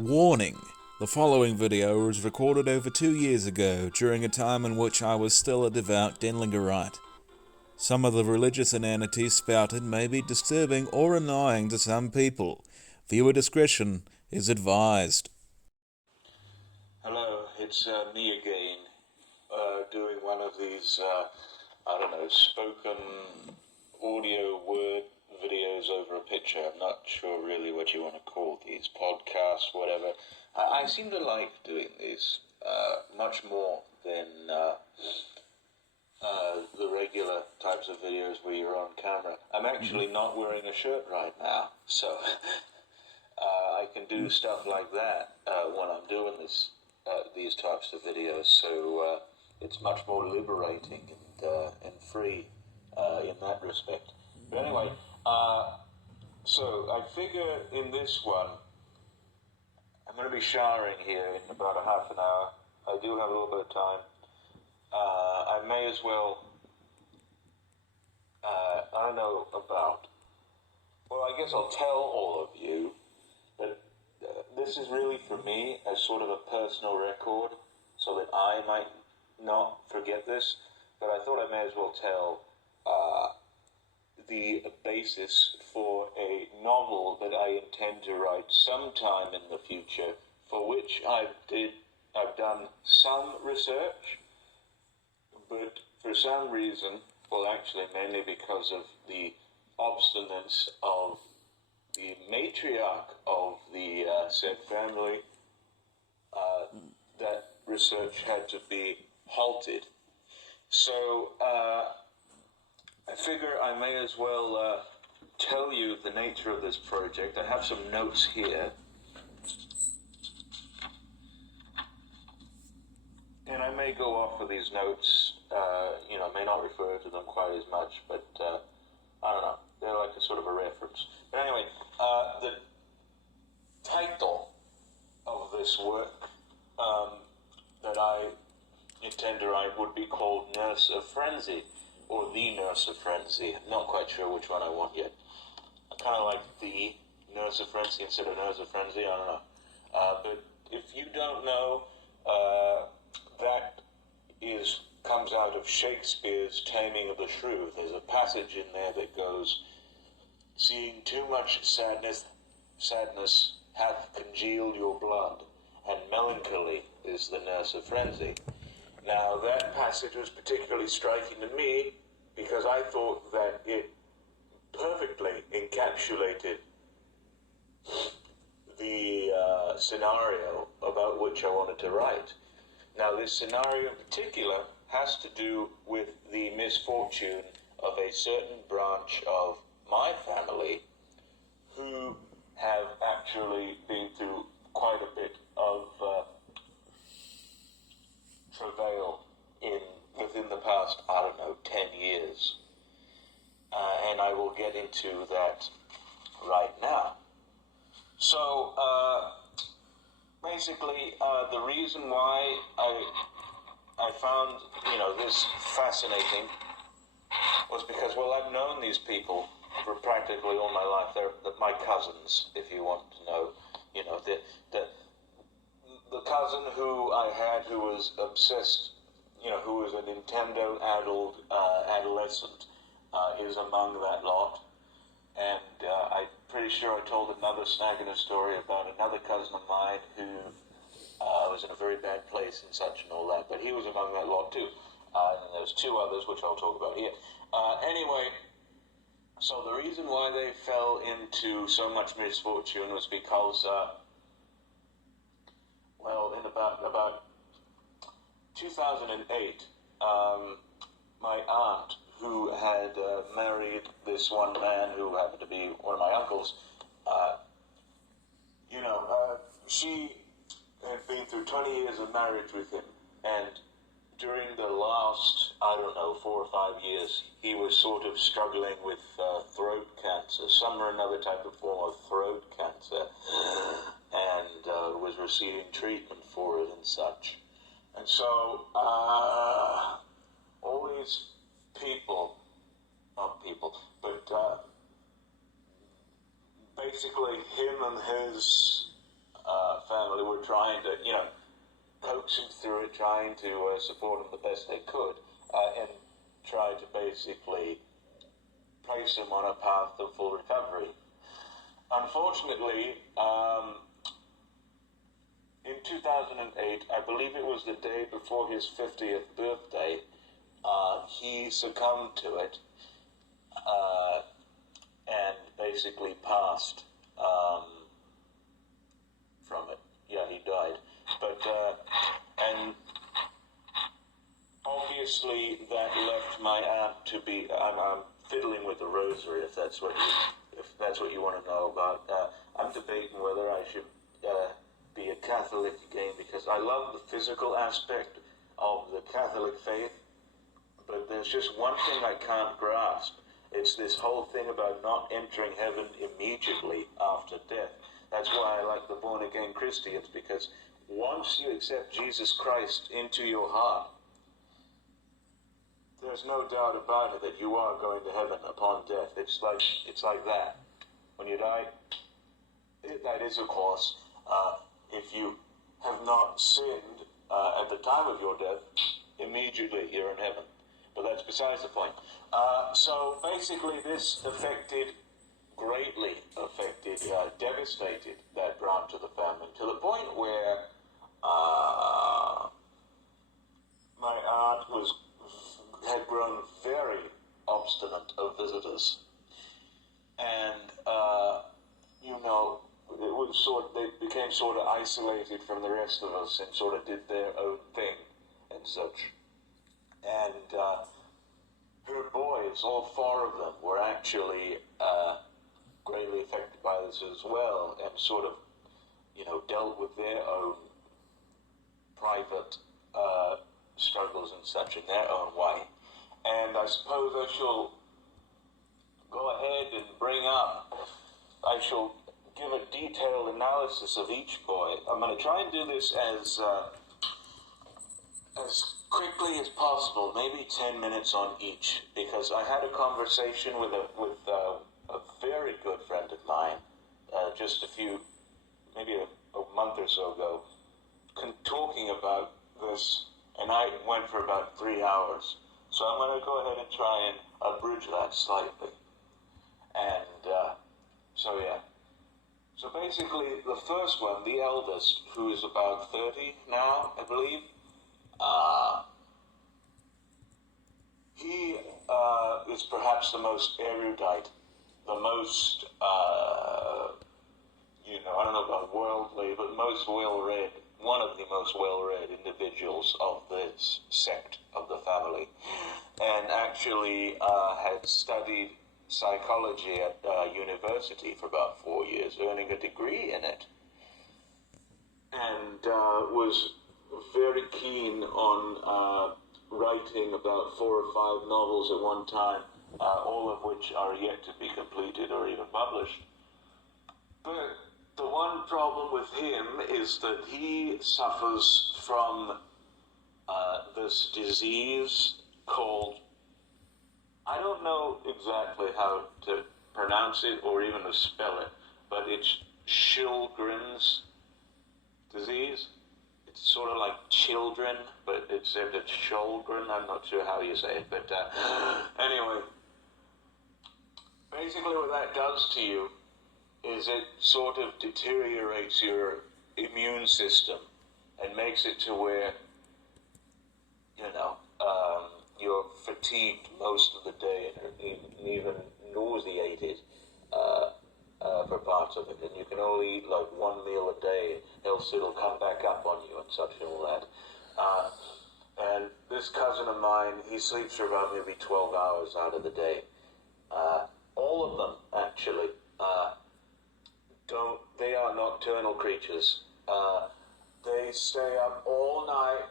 Warning! The following video was recorded over 2 years ago, during a time in which I was still a devout Denlingerite. Some of the religious inanities spouted may be disturbing or annoying to some people. Viewer discretion is advised. Hello, it's me again, doing one of these, spoken audio word videos over a picture. I'm not sure really what you want to call these, podcasts, whatever. I seem to like doing these much more than the regular types of videos where you're on camera. I'm actually not wearing a shirt right now, so I can do stuff like that when I'm doing these types of videos, so it's much more liberating and free in that respect. But anyway, so I figure in this one, I'm going to be showering here in about a half an hour. I do have a little bit of time. I may as well, I guess I'll tell all of you that this is really for me as sort of a personal record, so that I might not forget this, but I thought I may as well tell the basis for a novel that I intend to write sometime in the future, for which I've done some research, but for some reason, well, actually mainly because of the obstinance of the matriarch of the said family, that research had to be halted. So I figure I may as well tell you the nature of this project. I have some notes here, and I may go off of these notes. I may not refer to them quite as much, but I don't know. They're like a sort of a reference. But anyway, the title of this work that I intend to write would be called Nurse of Frenzy, or The Nurse of Frenzy. I'm not quite sure which one I want yet. I kind of like The Nurse of Frenzy instead of Nurse of Frenzy, I don't know. But if you don't know, that comes out of Shakespeare's Taming of the Shrew. There's a passage in there that goes, "Seeing too much sadness hath congealed your blood, and melancholy is the nurse of frenzy." Now, that passage was particularly striking to me because I thought that it perfectly encapsulated the scenario about which I wanted to write. Now, this scenario in particular has to do with the misfortune of a certain branch of my family who have actually been through quite a bit of travail within the past, 10 years. And I will get into that right now. So, basically, the reason why I found, this fascinating was because, well, I've known these people for practically all my life. They're my cousins, if you want to know. The cousin who I had, who was obsessed, who was a Nintendo adolescent, is among that lot. And I'm pretty sure I told another snagging story about another cousin of mine who was in a very bad place and such and all that, but he was among that lot too. And there's two others, which I'll talk about here. Anyway, so the reason why they fell into so much misfortune was because, in about 2008, my aunt, who had married this one man who happened to be one of my uncles, she had been through 20 years of marriage with him, and during the last, 4 or 5 years, he was sort of struggling with throat cancer, some or another type of form of throat cancer, and was receiving treatment for it and such. And so, all these basically him and his coax him through it, trying to support him the best they could, and try to basically place him on a path of full recovery. Unfortunately, in 2008, I believe it was the day before his 50th birthday, he succumbed to it and basically passed from it. Yeah, he died. But, and obviously that left my aunt to be, I'm fiddling with the rosary, if that's what you want to know about. I'm debating whether I should be a Catholic again, because I love the physical aspect of the Catholic faith, but there's just one thing I can't grasp. It's this whole thing about not entering heaven immediately after death. That's why I like the born-again Christians, because once you accept Jesus Christ into your heart, there's no doubt about it that you are going to heaven upon death. It's like that. When you die, that is, of course, if you have not sinned at the time of your death, immediately you're in heaven. But that's besides the point. So basically this greatly affected, devastated that branch of the family, to the point where my aunt had grown very obstinate of visitors. And, they became sort of isolated from the rest of us and sort of did their own thing and such. And her boys, all 4 of them, were actually greatly affected by this as well, and sort of, dealt with their own private struggles and such in their own way. And I suppose I shall go ahead and I shall give a detailed analysis of each boy. I'm going to try and do this as quickly as possible, maybe 10 minutes on each, because I had a conversation with a very good friend of mine, just maybe a month or so ago, talking about this, and I went for about 3 hours. So I'm going to go ahead and try and abridge that slightly. And, So basically, the first one, the eldest, who is about 30 now, I believe, he is perhaps the most erudite, the most, I don't know about worldly, but most well-read, one of the most well-read individuals of this sect of the family, and actually had studied psychology at university for about 4 years, earning a degree in it, and was very keen on writing about 4 or 5 novels at one time, all of which are yet to be completed or even published. But the one problem with him is that he suffers from this disease called, I don't know exactly how to pronounce it or even to spell it, but it's Sjogren's disease. It's sort of like children, but it's Sjogren. I'm not sure how you say it, but anyway, basically what that does to you is it sort of deteriorates your immune system and makes it to where, you're fatigued most of the day and even nauseated for parts of it. And you can only eat like 1 meal a day, else it'll come back up on you and such and all that. And this cousin of mine, he sleeps for about maybe 12 hours out of the day. All of them, actually, they are nocturnal creatures. They stay up all night,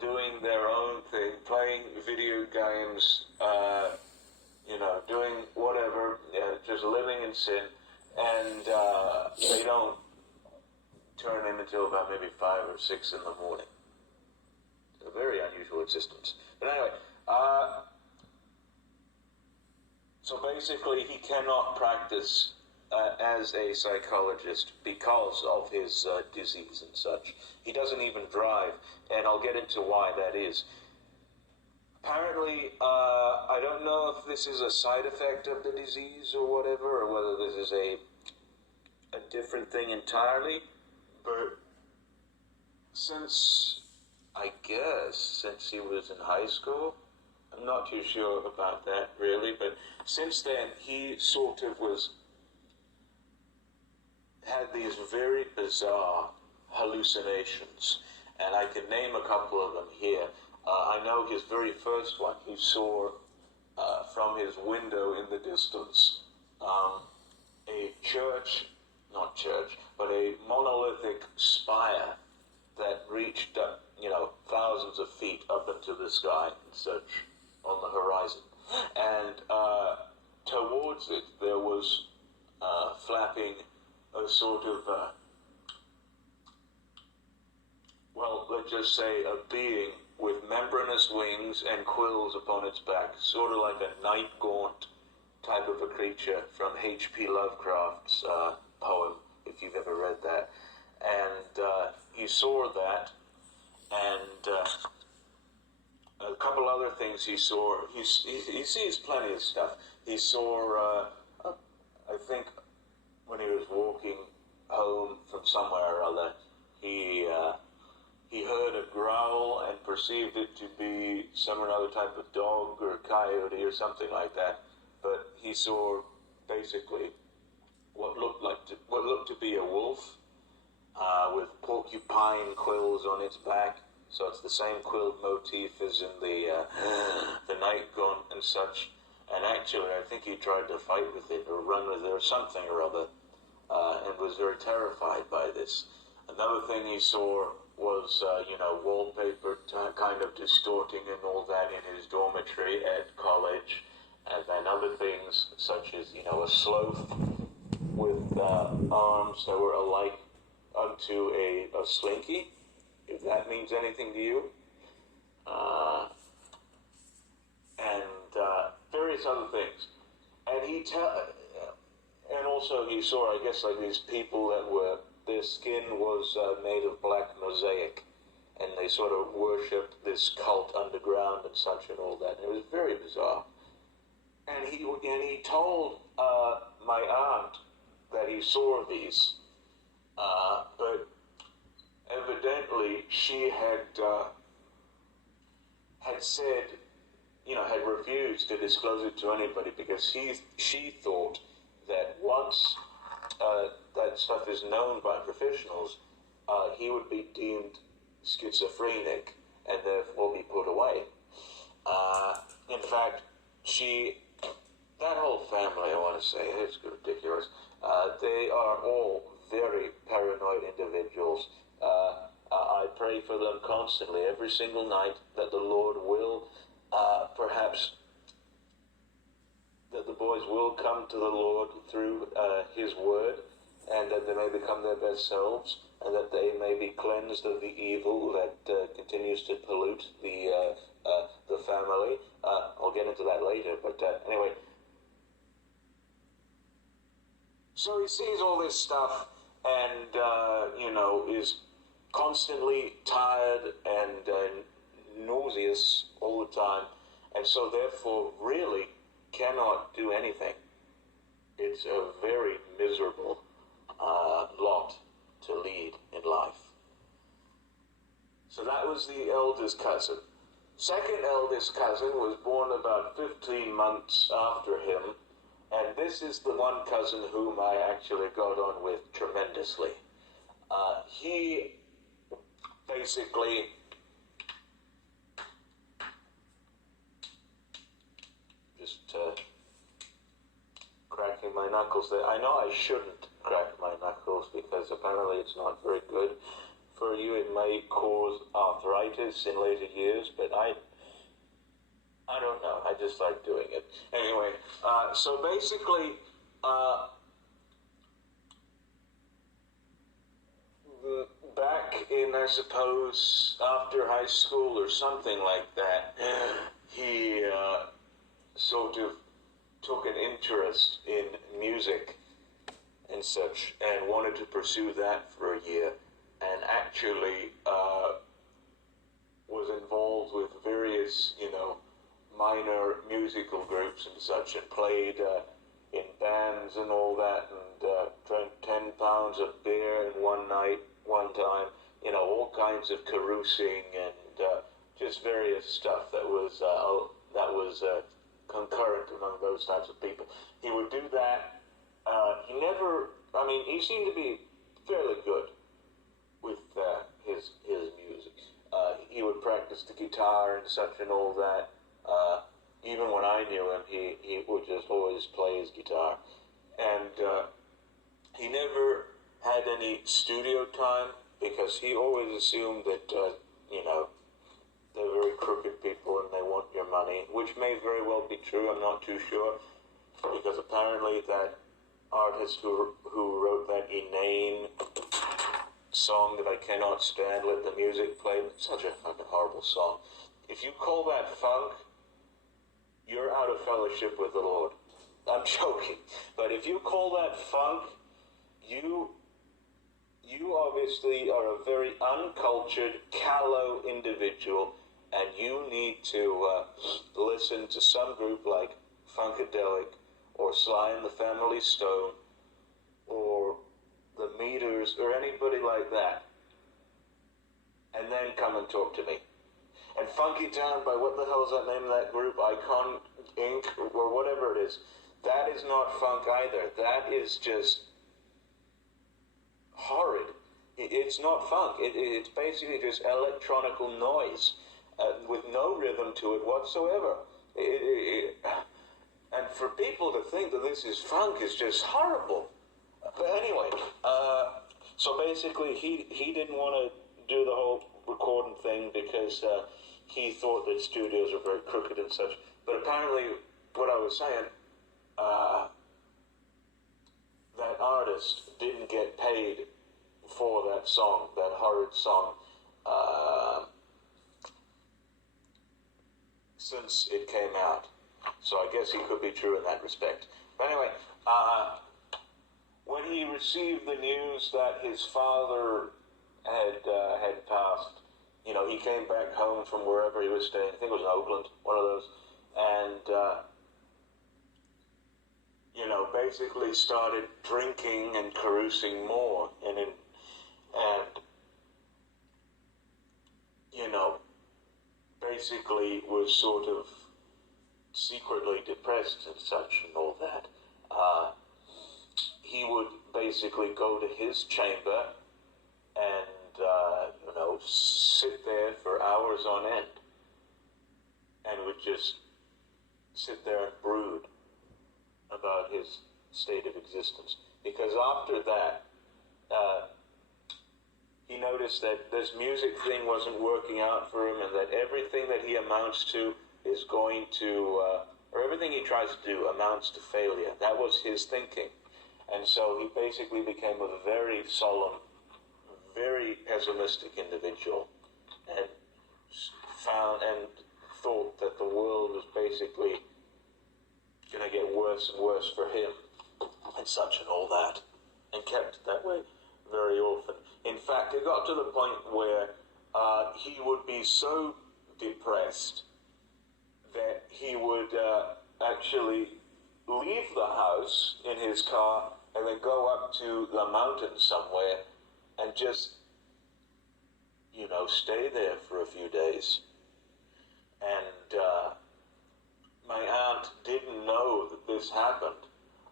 doing their own thing, playing video games, doing whatever, just living in sin, and they don't turn in until about maybe 5 or 6 in the morning. It's a very unusual existence. But anyway, so basically he cannot practice as a psychologist because of his disease and such. He doesn't even drive, and I'll get into why that is. Apparently, I don't know if this is a side effect of the disease or whatever, or whether this is a different thing entirely, but since he was in high school, I'm not too sure about that really, but since then he sort of had these very bizarre hallucinations, and I can name a couple of them here. I know his very first one, he saw from his window in the distance a a monolithic spire that reached up, thousands of feet up into the sky and such on the horizon. And towards it there was flapping a sort of, let's just say a being with membranous wings and quills upon its back, sort of like a night gaunt type of a creature from H.P. Lovecraft's poem, if you've ever read that. And he saw that, and a couple other things he saw. He sees plenty of stuff. He saw, I think, when he was walking home from somewhere or other, he heard a growl and perceived it to be some other type of dog or coyote or something like that. But he saw basically what looked to be a wolf with porcupine quills on its back. So it's the same quill motif as in the night gaunt and such. And actually, I think he tried to fight with it or run with it or something or other, and was very terrified by this. Another thing he saw was, wallpaper kind of distorting and all that in his dormitory at college. And then other things such as, a sloth with arms that were alike unto a slinky, if that means anything to you. And various other things. And and also he saw, I guess, like these people that their skin was made of black mosaic, and they sort of worshipped this cult underground and such and all that. And it was very bizarre. And he told my aunt that he saw these, but evidently she had said, had refused to disclose it to anybody because she thought that once that stuff is known by professionals, he would be deemed schizophrenic and therefore be put away. In fact, that whole family, I want to say, it's ridiculous. They are all very paranoid individuals. I pray for them constantly, every single night, that the Lord will, perhaps, that the boys will come to the Lord through His Word, and that they may become their best selves, and that they may be cleansed of the evil that continues to pollute the family. I'll get into that later, but anyway. So he sees all this stuff, and is constantly tired and nauseous all the time, and so therefore really cannot do anything. It's a very miserable lot to lead in life. So that was the eldest cousin. Second eldest cousin was born about 15 months after him, and this is the one cousin whom I actually got on with tremendously. He basically just cracking my knuckles there. I know I shouldn't crack my knuckles because apparently it's not very good for you. It may cause arthritis in later years, but I don't know. I just like doing it. Anyway, so basically, back in, I suppose, after high school or something like that, he sort of took an interest in music, and such, and wanted to pursue that for a year, and actually was involved with various, minor musical groups and such, and played in bands and all that, and drank 10 pounds of beer in one night, one time, all kinds of carousing and just various stuff that was concurrent among those types of people. He would do that. He seemed to be fairly good with his music. He would practice the guitar and such and all that. Even when I knew him, he would just always play his guitar. And he never had any studio time because he always assumed that, they're very crooked people and they want your money, which may very well be true, I'm not too sure, because apparently that artist who wrote that inane song that I cannot stand, Let the Music Play, such a fucking horrible song. If you call that funk, you're out of fellowship with the Lord. I'm joking. But if you call that funk, you obviously are a very uncultured, callow individual, and you need to listen to some group like Funkadelic, or Sly and the Family Stone, or the Meters, or anybody like that, and then come and talk to me. And Funky Town, by what the hell is that name of that group, Icon Inc., or whatever it is, that is not funk either. That is just horrid. It's not funk. It's basically just electronical noise with no rhythm to it whatsoever. And for people to think that this is funk is just horrible. But anyway, so basically he didn't want to do the whole recording thing because he thought that studios were very crooked and such. But apparently, what I was saying, that artist didn't get paid for that song, that horrid song, since it came out. So I guess he could be true in that respect. But anyway, when he received the news that his father had passed, he came back home from wherever he was staying. I think it was in Oakland, one of those, and basically started drinking and carousing more, and basically was sort of secretly depressed and such and all that. He would basically go to his chamber and sit there for hours on end, and would just sit there and brood about his state of existence. Because after that, he noticed that this music thing wasn't working out for him, and that everything that he amounts to is going to, or everything he tries to do amounts to failure. That was his thinking. And so he basically became a very solemn, very pessimistic individual, and found and thought that the world was basically going to get worse and worse for him, and such and all that, and kept it that way very often. In fact, it got to the point where he would be so depressed that he would actually leave the house in his car and then go up to the mountains somewhere and just, stay there for a few days. And my aunt didn't know that this happened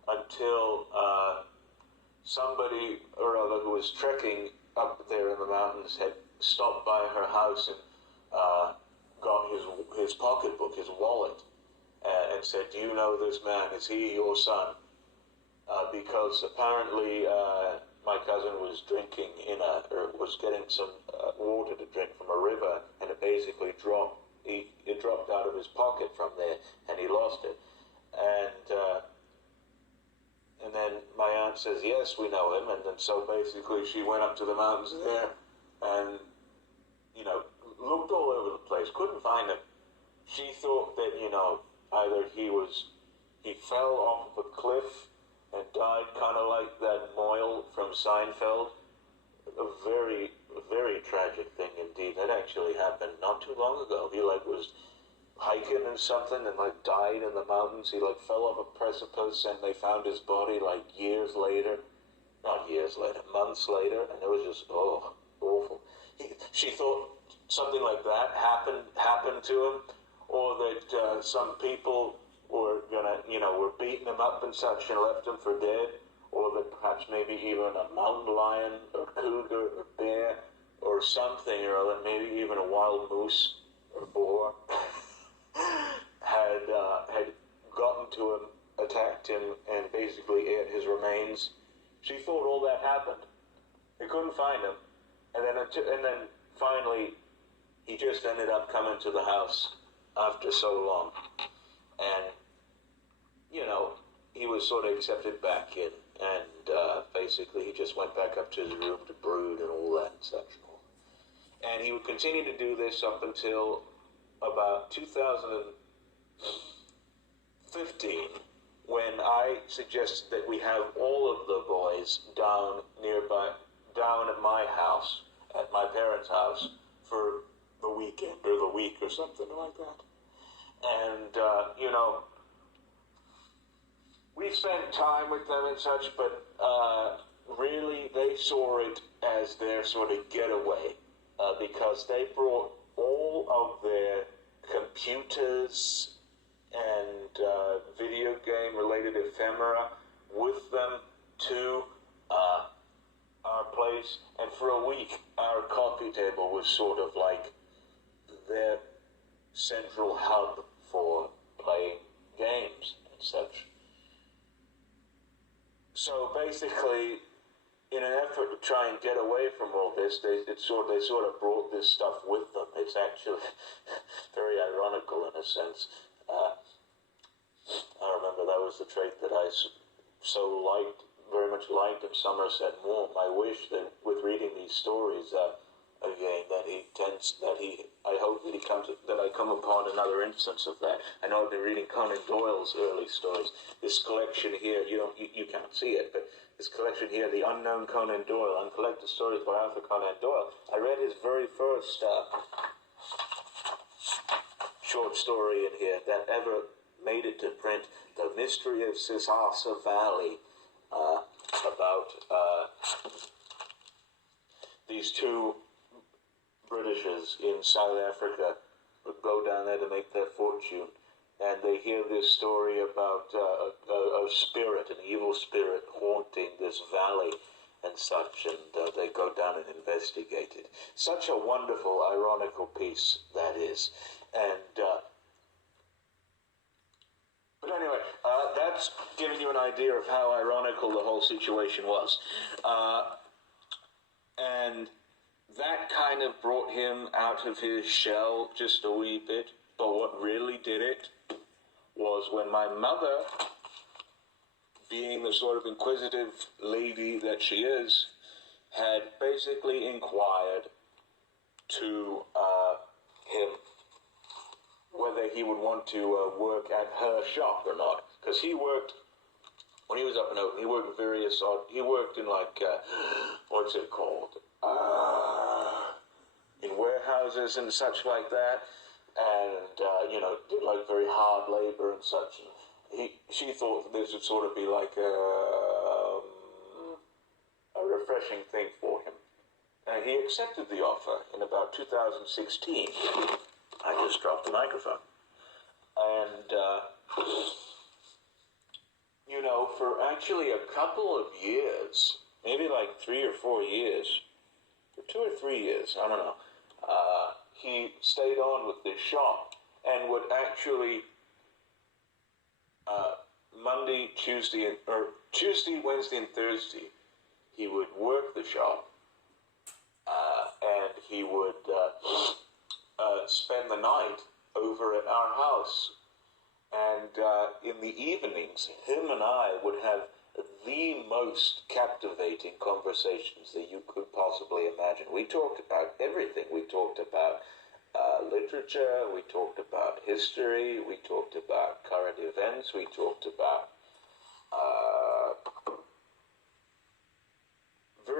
until somebody or other who was trekking up there in the mountains had stopped by her house and got his pocketbook, his wallet, and said, "Do you know this man? Is he your son?" Because apparently my cousin was drinking or was getting some water to drink from a river, and it basically dropped. It dropped out of his pocket from there, and he lost it. And then my aunt says, "Yes, we know him." And then so basically she went up to the mountains there and, looked all over the place, couldn't find him. She thought that, either he fell off of a cliff and died kind of like that Moyle from Seinfeld. A very, very tragic thing indeed. That actually happened not too long ago. He was hiking or something and died in the mountains. He fell off a precipice and they found his body years later. Not years later, months later, and it was just awful. She thought something like that happened to him, or that some people were were beating him up and such and left him for dead, or that perhaps maybe even a mountain lion or cougar or bear or something or other, maybe even a wild moose or boar had gotten to him, attacked him, and basically ate his remains. She thought all that happened. They couldn't find him, and then finally, he just ended up coming to the house after so long, and he was sort of accepted back in, and basically he just went back up to his room to brood and all that and such. And he would continue to do this up until about 2015, when I suggested that we have all of the boys down at my house, at my parents' house, for the weekend or the week or something like that. And, we spent time with them and such, but really they saw it as their sort of getaway, because they brought all of their computers and video game related ephemera with them to our place, and for a week our coffee table was sort of like their central hub for playing games and such. So basically, in an effort to try and get away from all this, they sort of brought this stuff with them. It's actually very ironical in a sense. I remember that was the trait that I very much liked in Somerset Maugham. I wish that with reading these stories again, I hope that I come upon another instance of that. I know I've been reading Conan Doyle's early stories. This collection here, you can't see it, but this collection here, The Unknown Conan Doyle, Uncollected Stories by Arthur Conan Doyle. I read his very first short story in here that ever made it to print, The Mystery of Sisasa Valley, about these two Britishers in South Africa would go down there to make their fortune, and they hear this story about a spirit, an evil spirit, haunting this valley and such, and they go down and investigate it. Such a wonderful, ironical piece that is, and but anyway, that's giving you an idea of how ironical the whole situation was, and that kind of brought him out of his shell just a wee bit. But what really did it was when my mother, being the sort of inquisitive lady that she is, had basically inquired to him whether he would want to work at her shop or not. Because he worked, when he was up and open, he worked he worked in what's it called? In warehouses and such like that, and did very hard labor and such. She thought that this would sort of be like a refreshing thing for him, and he accepted the offer in about 2016. I just dropped the microphone, and for actually a couple of years, maybe 3 or 4 years. 2 or 3 years, I don't know, he stayed on with this shop and would actually Tuesday, Wednesday, and Thursday, he would work the shop, and he would spend the night over at our house, and in the evenings, him and I would have the most captivating conversations that you could possibly imagine. We talked about everything. We talked about literature, we talked about history, we talked about current events, we talked about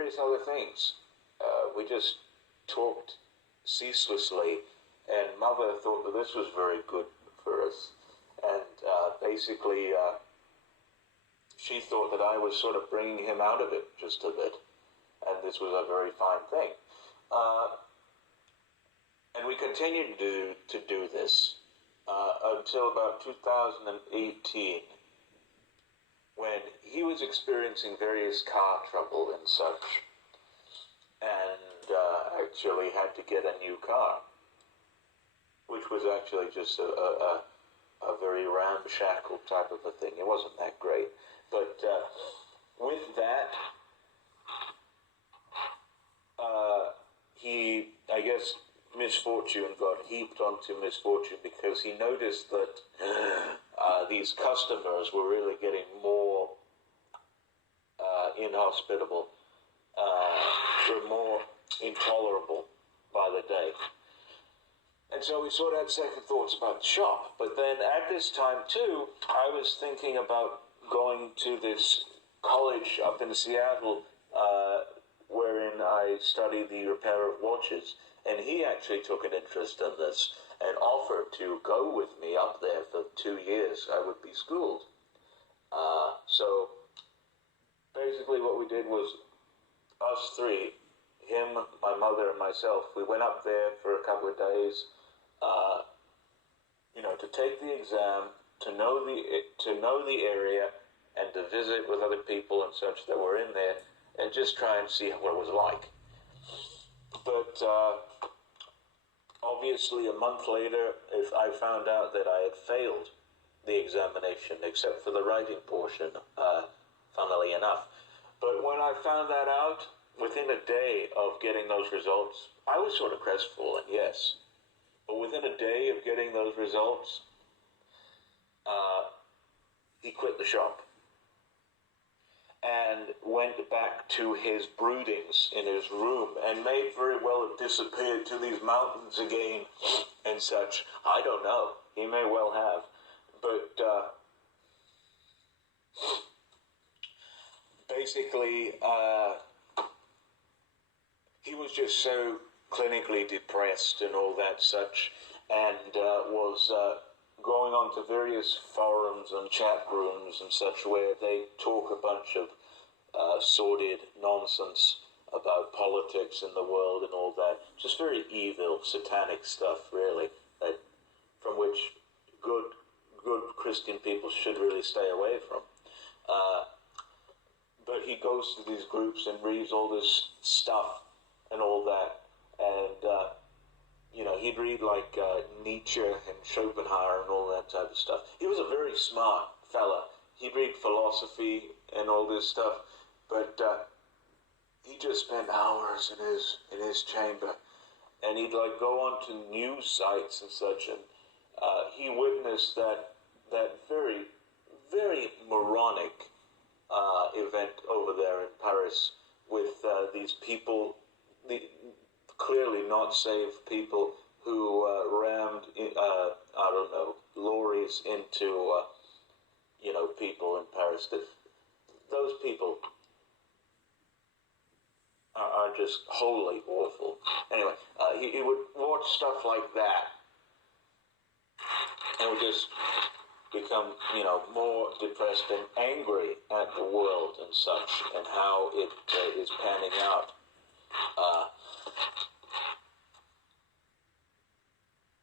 various other things. We just talked ceaselessly, and Mother thought that this was very good for us. And basically, she thought that I was sort of bringing him out of it just a bit, and this was a very fine thing. And we continued to do this until about 2018, when he was experiencing various car trouble and such, and actually had to get a new car, which was actually just a very ramshackle type of a thing. It wasn't that great. But with that, he, I guess, misfortune got heaped onto misfortune, because he noticed that these customers were really getting more inhospitable, were more intolerable by the day. And so we sort of had second thoughts about the shop. But then at this time too, I was thinking about going to this college up in Seattle, wherein I studied the repair of watches. And he actually took an interest in this and offered to go with me up there for 2 years. I would be schooled. So basically what we did was, us three, him, my mother, and myself, we went up there for a couple of days, to take the exam, to know the area, and to visit with other people and such that were in there, and just try and see what it was like. But obviously a month later, if I found out that I had failed the examination, except for the writing portion, funnily enough. But when I found that out, within a day of getting those results, I was sort of crestfallen, yes. But within a day of getting those results, he quit the shop and went back to his broodings in his room, and may very well have disappeared to these mountains again and such. I don't know. He may well have. But basically, he was just so clinically depressed and all that such, and was going on to various forums and chat rooms and such, where they talk a bunch of sordid nonsense about politics in the world and all that. Just very evil, satanic stuff, really, from which good Christian people should really stay away from. But he goes to these groups and reads all this stuff and all that, and he'd read like Nietzsche and Schopenhauer and all that type of stuff. He was a very smart fella. He'd read philosophy and all this stuff, but he just spent hours in his chamber, and he'd like go on to news sites and such, and he witnessed that very, very moronic event over there in Paris with these people, clearly not saved people, who rammed, lorries into, people in Paris. Those people are just wholly awful. Anyway, he would watch stuff like that, and would just become, more depressed and angry at the world and such, and how it is panning out.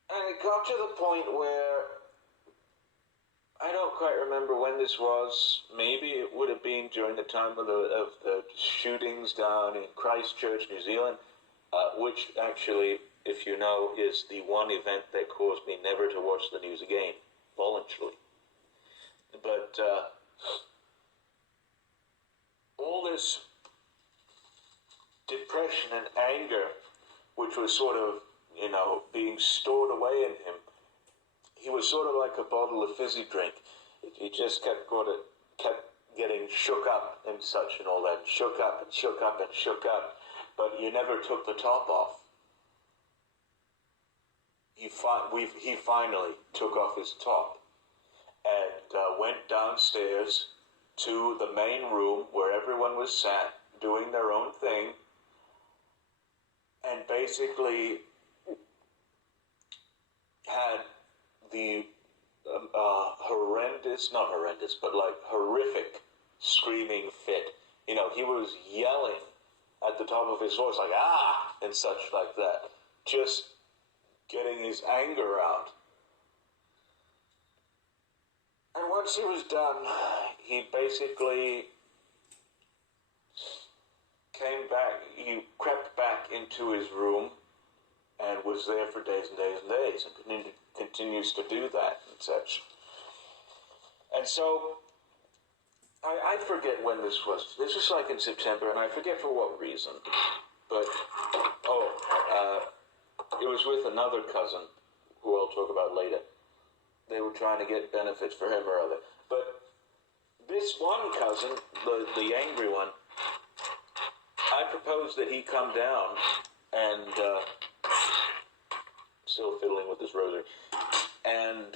And it got to the point where, I don't quite remember when this was. Maybe it would have been during the time of the shootings down in Christchurch, New Zealand, which actually, if you know, is the one event that caused me never to watch the news again, voluntarily. But all this depression and anger, which was sort of, being stored away in him, he was sort of like a bottle of fizzy drink. He just kept getting shook up and such and all that, and shook up and shook up and shook up, but you never took the top off. He finally took off his top and went downstairs to the main room where everyone was sat, doing their own thing, and basically had the not horrendous, but like horrific screaming fit. You know, he was yelling at the top of his voice, like, ah, and such like that. Just getting his anger out. And once he was done, he basically came back, he crept back into his room and was there for days and days and days, and continues to do that and such. And so, I forget when this was. This was like in September, and I forget for what reason. But, it was with another cousin, who I'll talk about later. They were trying to get benefits for him or other. But this one cousin, the angry one, I proposed that he come down and, still fiddling with his rosary, and,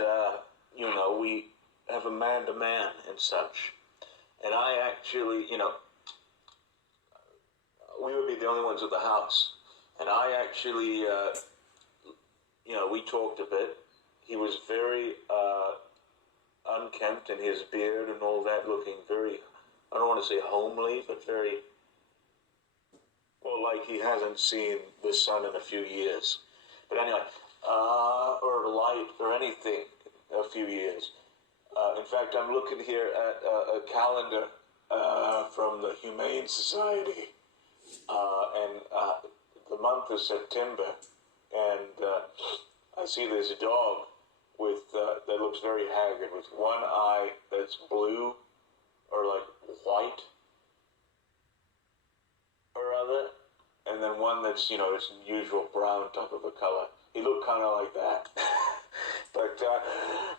we have a man-to-man and such. And I actually, we would be the only ones at the house. And I actually, we talked a bit. He was very unkempt in his beard and all that, looking very, I don't want to say homely, but very, well, like he hasn't seen the sun in a few years. But anyway, or light or anything, a few years. In fact, I'm looking here at a calendar from the Humane Society, and the month is September, and I see this dog with that looks very haggard, with one eye that's blue or like white or other, and then one that's its usual brown type of a color. He looked kind of like that. But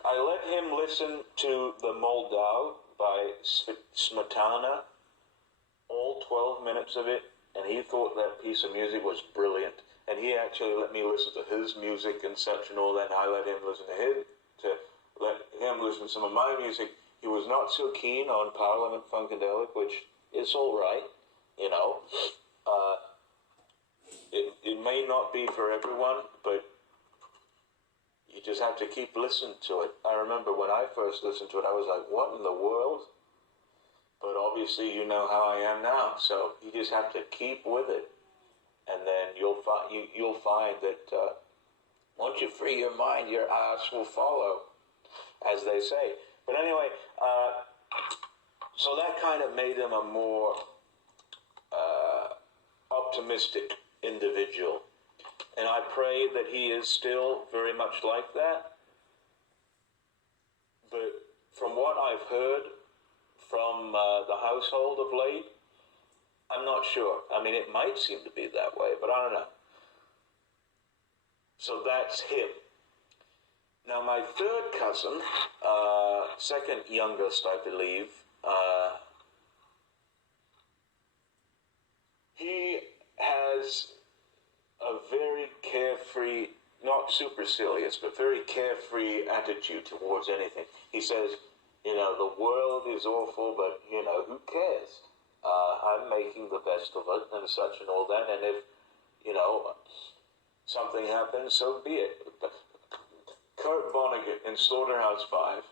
I let him listen to the Moldau by Smetana, all 12 minutes of it, and he thought that piece of music was brilliant. And he actually let me listen to his music and such and all that, and I let him listen to some of my music. He was not so keen on Parliament Funkadelic, which is all right, It may not be for everyone, but you just have to keep listening to it. I remember when I first listened to it, I was like, what in the world? But obviously you know how I am now, so you just have to keep with it. And then you'll find that once you free your mind, your ass will follow, as they say. But anyway, so that kind of made him a more optimistic individual. And I pray that he is still very much like that. But from what I've heard from the household of late, I'm not sure. I mean, it might seem to be that way, but I don't know. So that's him. Now, my third cousin, second youngest, I believe, he has a very carefree, not supercilious, but very carefree attitude towards anything. He says, the world is awful, but, who cares? I'm making the best of it and such and all that, and if, something happens, so be it. Kurt Vonnegut in Slaughterhouse-Five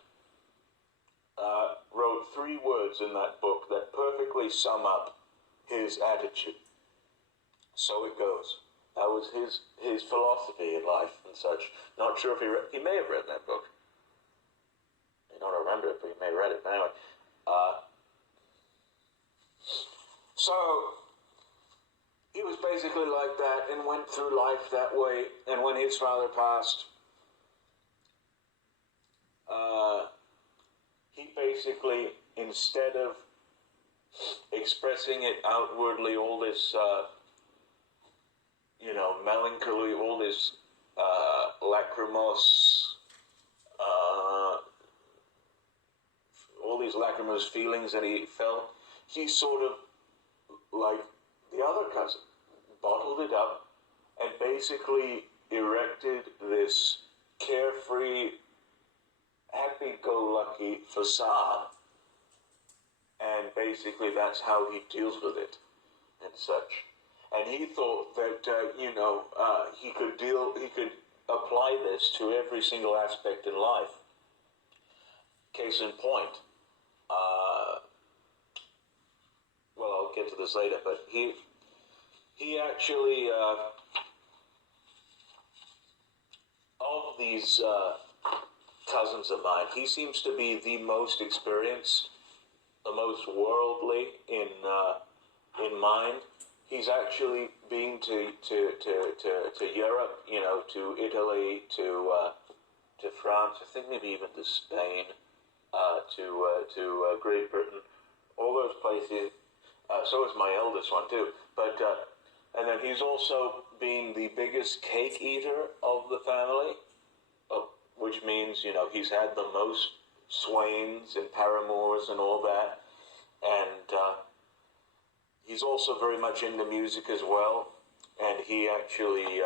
wrote 3 words in that book that perfectly sum up his attitude. So it goes. That was his philosophy in life and such. Not sure if he may have read that book. I don't remember it, but he may have read it. But anyway, so he was basically like that and went through life that way. And when his father passed, he basically, instead of expressing it outwardly, all this, melancholy, all this lachrymose, all these lachrymose feelings that he felt, he sort of, like the other cousin, bottled it up and basically erected this carefree, happy-go-lucky facade. And basically that's how he deals with it. and such. And he thought that, he could apply this to every single aspect in life. Case in point, well, I'll get to this later, but he actually, of these cousins of mine, he seems to be the most experienced, the most worldly in mind. He's actually been to Europe, to Italy, to France, I think maybe even to Spain, to Great Britain, all those places. So is my eldest one too. But and then he's also been the biggest cake eater of the family, which means he's had the most swains and paramours and all that, and he's also very much into music as well, and he actually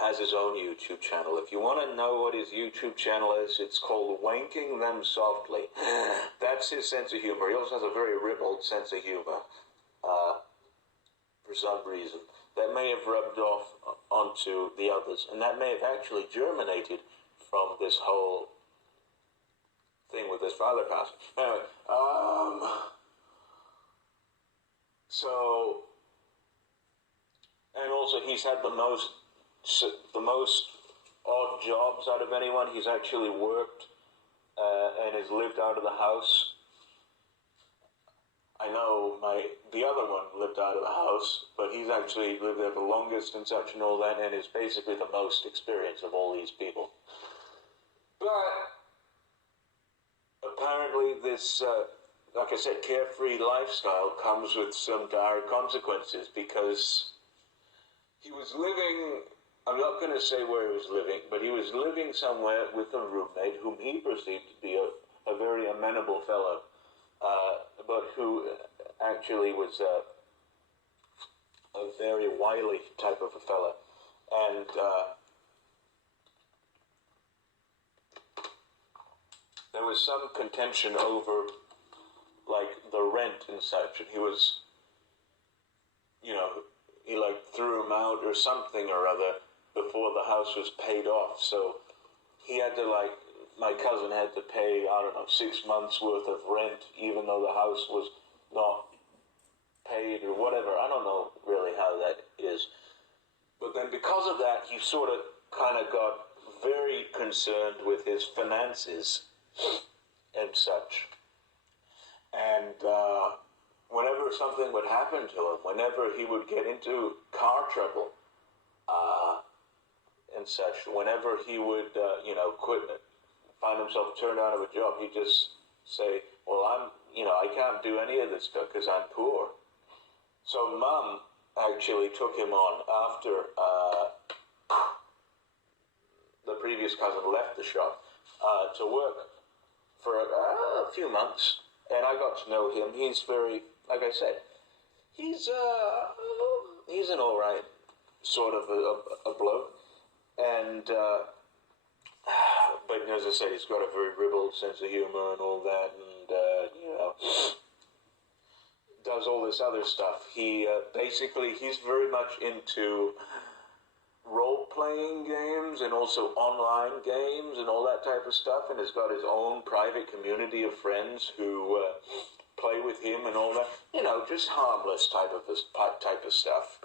has his own YouTube channel. If you want to know what his YouTube channel is, it's called Wanking Them Softly. That's his sense of humor. He also has a very ribald sense of humor, for some reason. That may have rubbed off onto the others, and that may have actually germinated from this whole thing with his father passing. Anyway, so, and also he's had the most odd jobs out of anyone. He's actually worked and has lived out of the house. I know the other one lived out of the house, but he's actually lived there the longest and such and all that, and is basically the most experienced of all these people. But apparently this, like I said, carefree lifestyle comes with some dire consequences, because he was living, I'm not going to say where he was living, but he was living somewhere with a roommate whom he perceived to be a very amenable fellow, but who actually was a very wily type of a fella. And there was some contention over, like, the rent and such, and he was, he threw him out or something or other before the house was paid off. So he had to, my cousin had to pay, 6 months worth of rent, even though the house was not paid or whatever. I don't know really how that is. But then because of that, he sort of kind of got very concerned with his finances and such. And whenever something would happen to him, whenever he would get into car trouble and such, whenever he would, quit, find himself turned out of a job, he'd just say, well, I can't do any of this stuff because I'm poor. So Mum actually took him on after the previous cousin left the shop to work for a few months, and I got to know him. He's very, like I said, he's an all right sort of a bloke, and but as I said, he's got a very ribald sense of humor and all that, and does all this other stuff. He basically, he's very much into role-playing games and also online games and all that type of stuff, and has got his own private community of friends who play with him and all that. Just harmless type of stuff.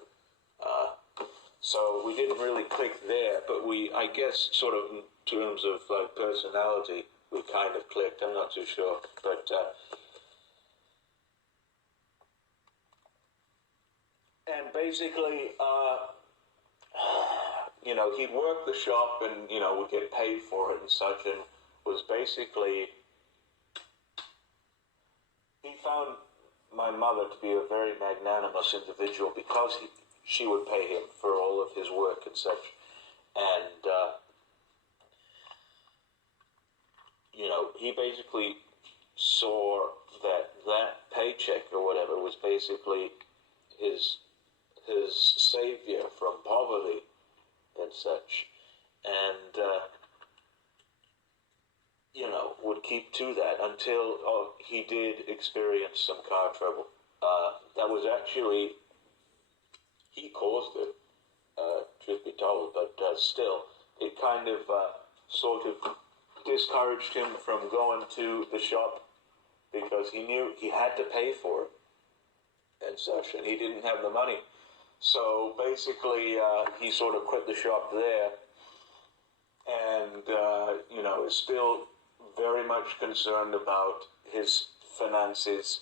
So we didn't really click there, but I guess, sort of in terms of personality, we kind of clicked. I'm not too sure, but and basically, he'd work the shop and would get paid for it and such, and was basically, he found my mother to be a very magnanimous individual, because she would pay him for all of his work and such, and he basically saw that paycheck or whatever was basically his savior from poverty and such, and would keep to that until he did experience some car trouble. That was actually, he caused it, truth be told, but still, it kind of sort of discouraged him from going to the shop because he knew he had to pay for it and such, and he didn't have the money. So basically, he sort of quit the shop there, and is still very much concerned about his finances,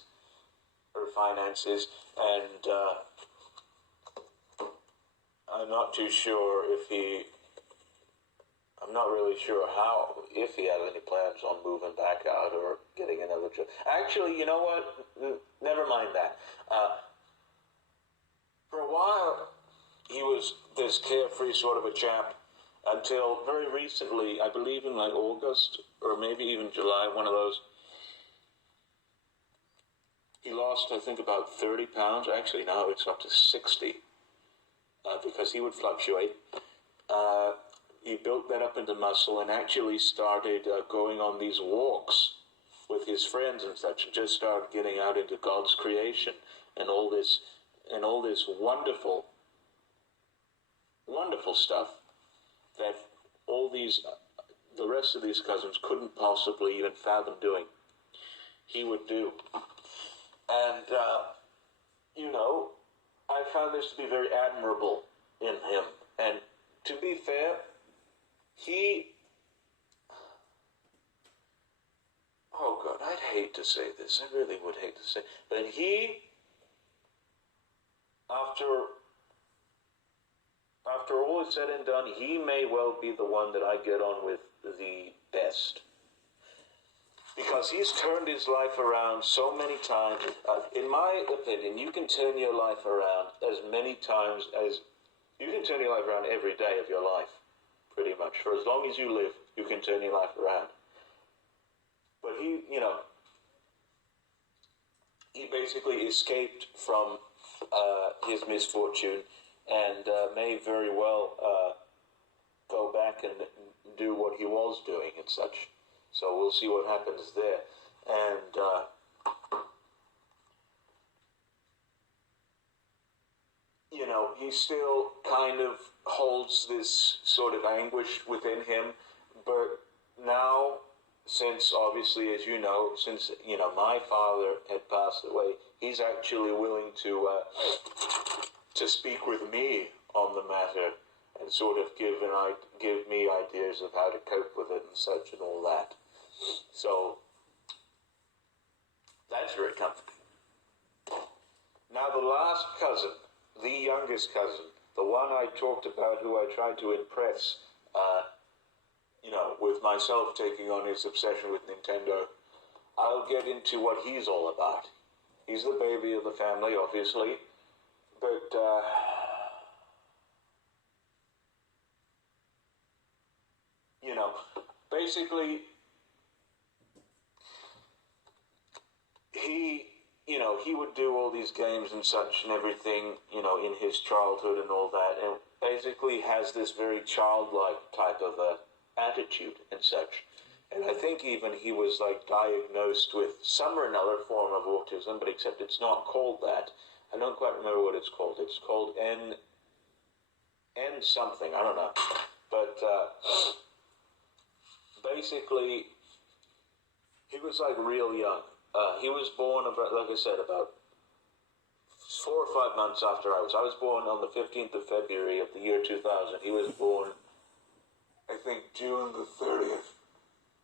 and I'm not really sure if he has any plans on moving back out or getting another job. Actually, you know what? Never mind that. For a while, he was this carefree sort of a chap until very recently, I believe in like August or maybe even July, one of those. He lost, I think, about 30 pounds. Actually, now it's up to 60 because he would fluctuate. He built that up into muscle and actually started going on these walks with his friends and such, and just started getting out into God's creation and all this wonderful, wonderful stuff that all these, the rest of these cousins couldn't possibly even fathom doing. He would do. And, I found this to be very admirable in him. And to be fair, oh God, I'd hate to say this. I really would hate to say, but after all is said and done, he may well be the one that I get on with the best. Because he's turned his life around so many times. In my opinion, you can turn your life around as many times as... You can turn your life around every day of your life, pretty much. For as long as you live, you can turn your life around. But he basically escaped from his misfortune and may very well go back and do what he was doing and such. So we'll see what happens there. And he still kind of holds this sort of anguish within him. But now, since obviously, as you know, since my father had passed away, he's actually willing to speak with me on the matter and sort of give me ideas of how to cope with it and such and all that. So that's very comforting. Now the last cousin, the youngest cousin, the one I talked about who I tried to impress, with myself taking on his obsession with Nintendo, I'll get into what he's all about. He's the baby of the family, obviously, but basically, he would do all these games and such and everything, in his childhood and all that, and basically has this very childlike type of attitude and such. And I think even he was diagnosed with some or another form of autism, but except it's not called that. I don't quite remember what it's called. It's called N something, I don't know. But basically, he was real young. He was born about, like I said, about 4 or 5 months after I was born on the 15th of February of the year 2000. He was born, I think, June the 30th.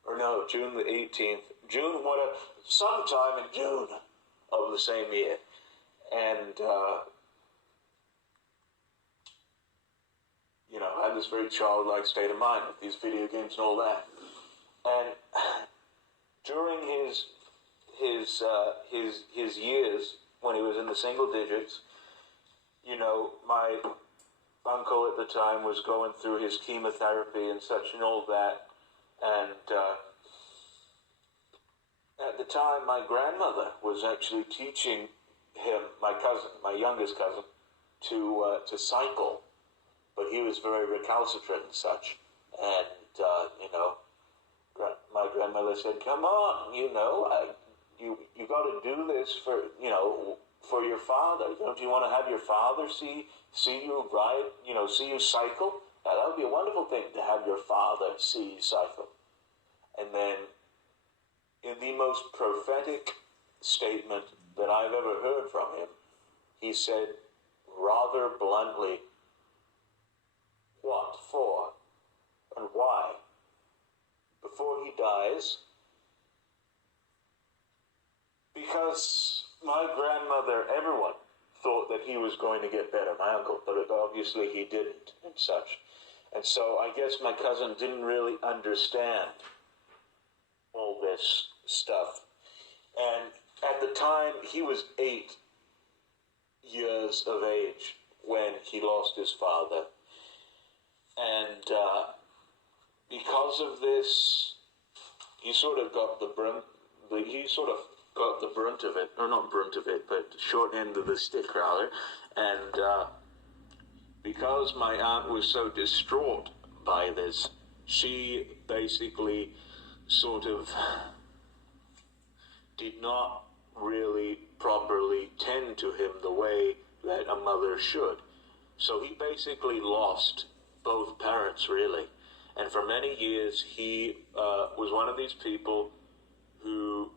Or no, June the 18th. Sometime in June of the same year. And, had this very childlike state of mind with these video games and all that. And during his years, when he was in the single digits, my uncle at the time was going through his chemotherapy and such and all that. And at the time, my grandmother was actually teaching him, my cousin, my youngest cousin, to cycle. But he was very recalcitrant and such. And, my grandmother said, "Come on, you got to do this for your father. Don't you want to have your father see you ride, see you cycle? That would be a wonderful thing to have your father see you cycle." And then, in the most prophetic statement that I've ever heard from him, he said rather bluntly, "What for and why?" Before he dies, because my grandmother, everyone thought that he was going to get better, my uncle, but obviously he didn't and such. And so I guess my cousin didn't really understand all this stuff. And at the time, he was 8 years of age when he lost his father. And because of this, he sort of got the brunt of it, or not brunt of it, but short end of the stick rather. And because my aunt was so distraught by this, she basically sort of did not really properly tend to him the way that a mother should. So he basically lost both parents, really. And for many years, he was one of these people who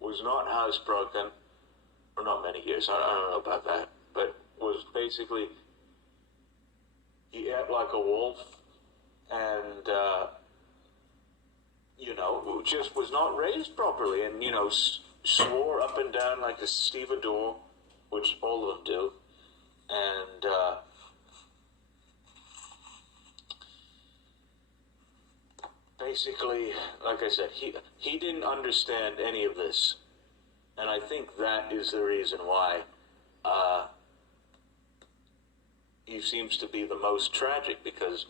was not housebroken, or not many years, I don't know about that, but was basically, he ate like a wolf, and, just was not raised properly, and, swore up and down like a stevedore, which all of them do, and, basically, like I said, he didn't understand any of this, and I think that is the reason why he seems to be the most tragic, because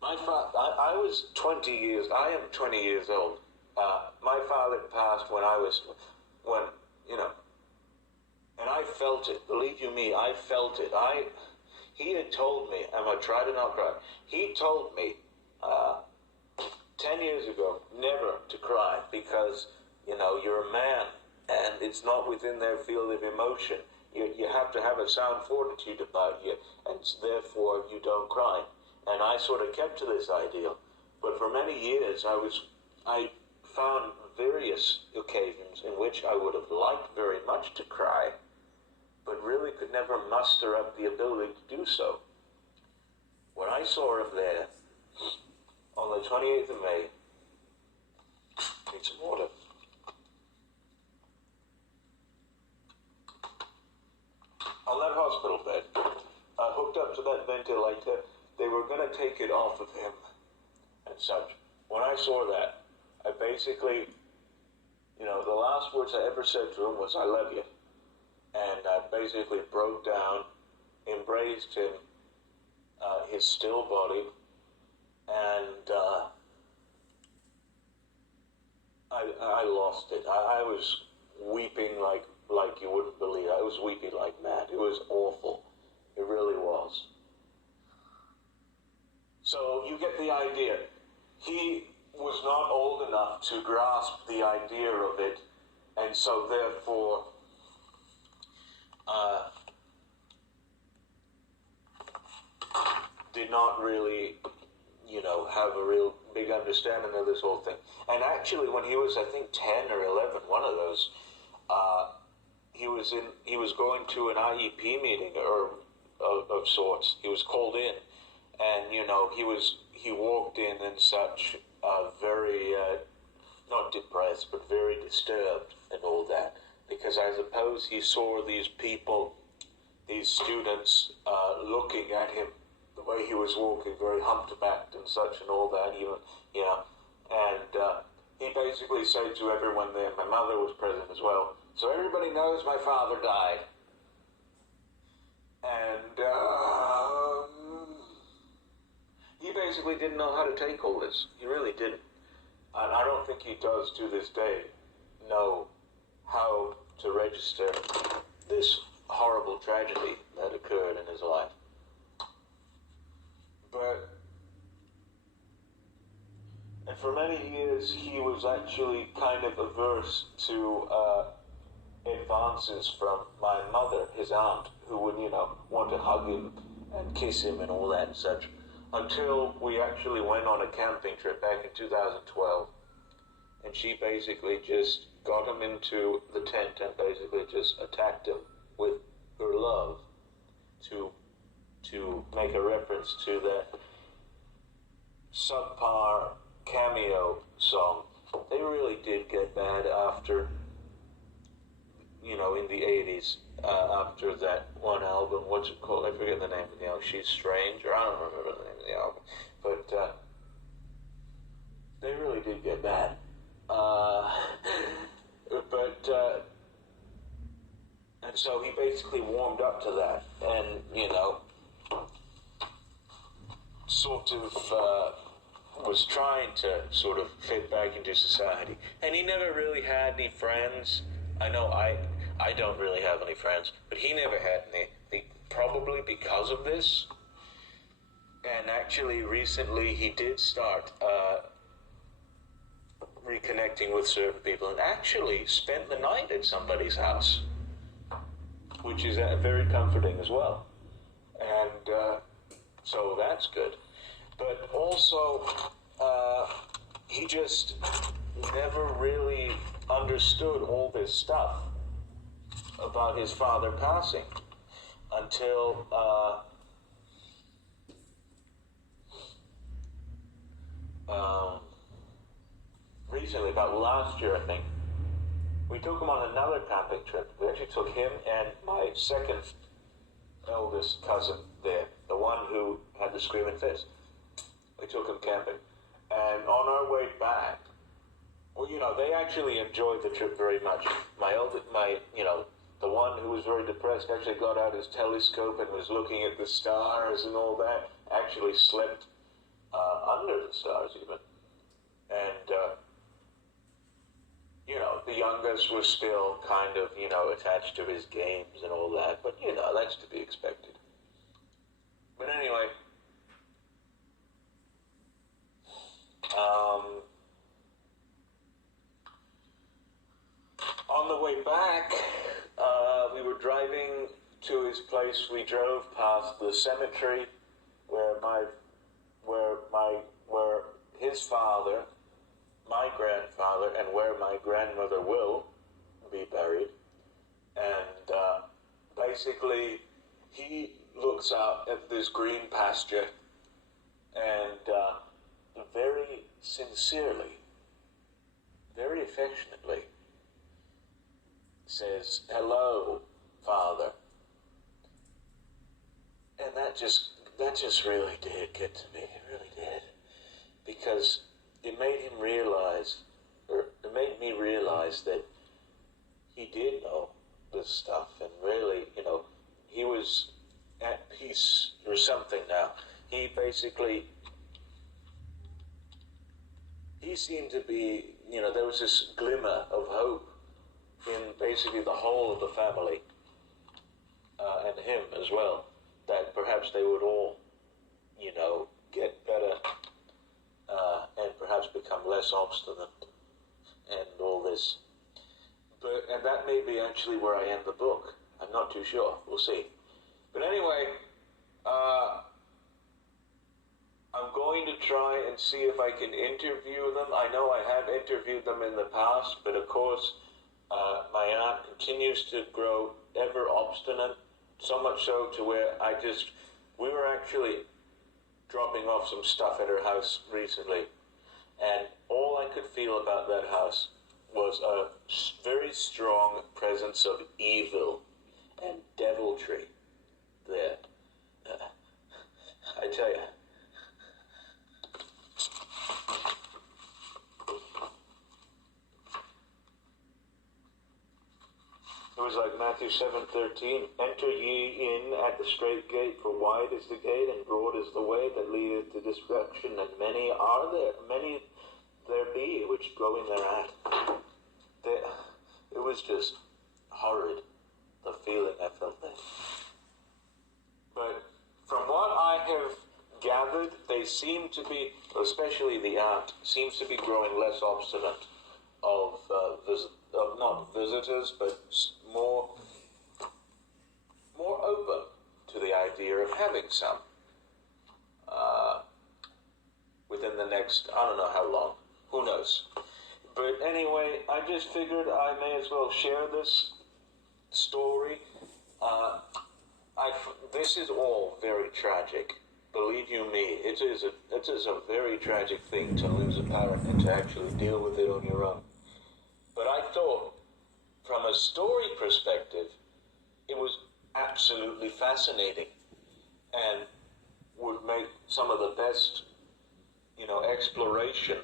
my father, I am 20 years old. My father passed and I felt it, believe you me, I felt it. He had told me, and I try to not cry, he told me, 10 years ago, never to cry, because, you're a man, and it's not within their field of emotion. You have to have a sound fortitude about you, and therefore you don't cry. And I sort of kept to this ideal. But for many years, I found various occasions in which I would have liked very much to cry, but really could never muster up the ability to do so. When I saw him there, on the 28th of May, need some water. On that hospital bed, hooked up to that ventilator, they were going to take it off of him and such. When I saw that, I basically, the last words I ever said to him was, "I love you." And I basically broke down, embraced him, his still body, and I lost it. I was weeping like you wouldn't believe. I was weeping like mad. It was awful. It really was. So you get the idea. He was not old enough to grasp the idea of it, and so therefore did not really, have a real big understanding of this whole thing. And actually, when he was, I think, 10 or 11, one of those, he was going to an IEP meeting or of sorts. He was called in, and he walked in and such, very not depressed, but very disturbed and all that, because I suppose he saw these people, these students, looking at him the way he was walking, very humped-backed and such and all that, and he basically said to everyone there, my mother was present as well, "So everybody knows my father died." And he basically didn't know how to take all this. He really didn't. And I don't think he does to this day know how to register this horrible tragedy that occurred in his life. And for many this, he was actually kind of averse to advances from my mother, his aunt, who would, want to hug him and kiss him and all that and such, until we actually went on a camping trip back in 2012, and she basically just got him into the tent and basically just attacked him with her love to make a reference to that subpar cameo song. They really did get bad after, in the 80s, after that one album, what's it called? I forget the name of the album. She's Strange, or I don't remember the name of the album. But they really did get bad. And so he basically warmed up to that, and, sort of was trying to sort of fit back into society. And he never really had any friends. I know I don't really have any friends, but he never had any, probably because of this. And actually, recently, he did start reconnecting with certain people, and actually spent the night at somebody's house, which is very comforting as well. And so that's good. But also, he just never really understood all this stuff about his father passing until recently, about last year, I think. We took him on another camping trip. We actually took him and my second eldest cousin there, the one who had the screaming fist. We took him camping. And on our way back, well, they actually enjoyed the trip very much. The one who was very depressed actually got out his telescope and was looking at the stars and all that, actually slept under the stars even. And, the youngest was still kind of, attached to his games and all that, but, that's to be expected. But anyway, on the way back, we were driving to his place. We drove past the cemetery where his father, my grandfather, and where my grandmother will be buried. And basically, he looks out at this green pasture and very sincerely, very affectionately says, "Hello, Father." And that just really did get to me. It really did. Because it made him realize, or it made me realize that he did know this stuff, and really, he was at peace or something now. He seemed to be, there was this glimmer of hope in basically the whole of the family, and him as well, that perhaps they would all, get better, and perhaps become less obstinate and all this. And that may be actually where I end the book. I'm not too sure. We'll see. But anyway, I'm going to try and see if I can interview them. I know I have interviewed them in the past, but of course, my aunt continues to grow ever obstinate, so much so to where we were actually dropping off some stuff at her house recently, and all I could feel about that house was a very strong presence of evil and deviltry there. I tell you. It was like Matthew 7:13, "Enter ye in at the strait gate, for wide is the gate, and broad is the way that leadeth to destruction, and many there be which go in thereat." It was just horrid, the feeling I felt there. But from what I have gathered heard they seem to be, especially the aunt, seems to be growing less obstinate of not visitors, but more open to the idea of having some within the next, I don't know how long, who knows. But anyway, I just figured I may as well share this story. This is all very tragic. Believe you me, it is a very tragic thing to lose a parent and to actually deal with it on your own. But I thought, from a story perspective, it was absolutely fascinating and would make some of the best, exploration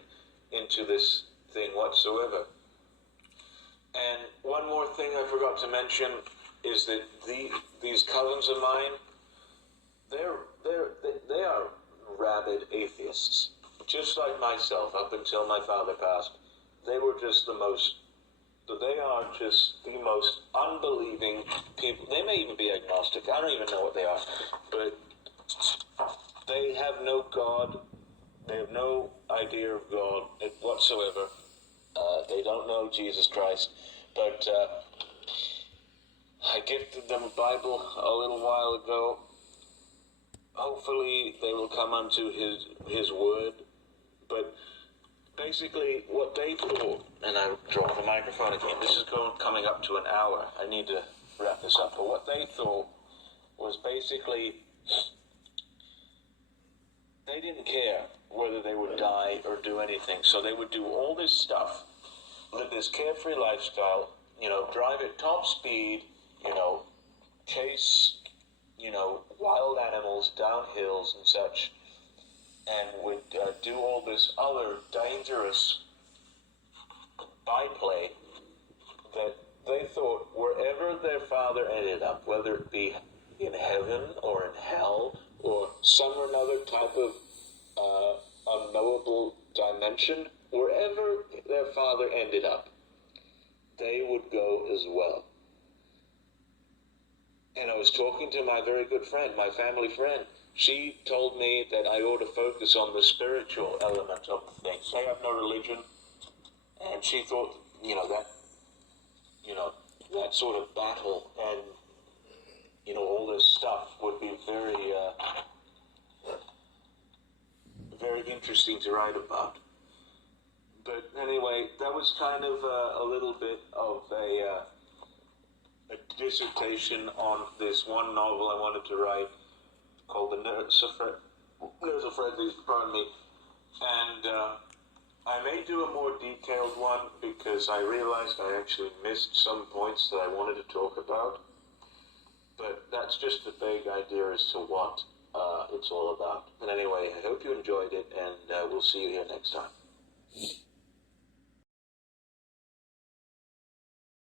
into this thing whatsoever. And one more thing I forgot to mention is that these cousins of mine, they are rabid atheists, just like myself. Up until my father passed, they are just the most unbelieving people. They may even be agnostic. I don't even know what they are, but they have no God. They have no idea of God whatsoever. They don't know Jesus Christ, but I gifted them a Bible a little while ago. Hopefully they will come unto his word. But basically what they thought, and I dropped the microphone again, this is coming up to an hour. I need to wrap this up. But what they thought was basically they didn't care whether they would die or do anything. So they would do all this stuff, live this carefree lifestyle, drive at top speed, chase, wild animals down hills and such, and would do all this other dangerous byplay that they thought wherever their father ended up, whether it be in heaven or in hell or some or another type of unknowable dimension, wherever their father ended up, they would go as well. And I was talking to my very good friend, my family friend. She told me that I ought to focus on the spiritual element of things. I have no religion, and she thought, that sort of battle and, all this stuff would be very, very interesting to write about. But anyway, that was kind of a little bit of a dissertation on this one novel I wanted to write called The Nerds-a-Friendly, pardon me. And I may do a more detailed one because I realized I actually missed some points that I wanted to talk about. But that's just the vague idea as to what it's all about. But anyway, I hope you enjoyed it, and we'll see you here next time.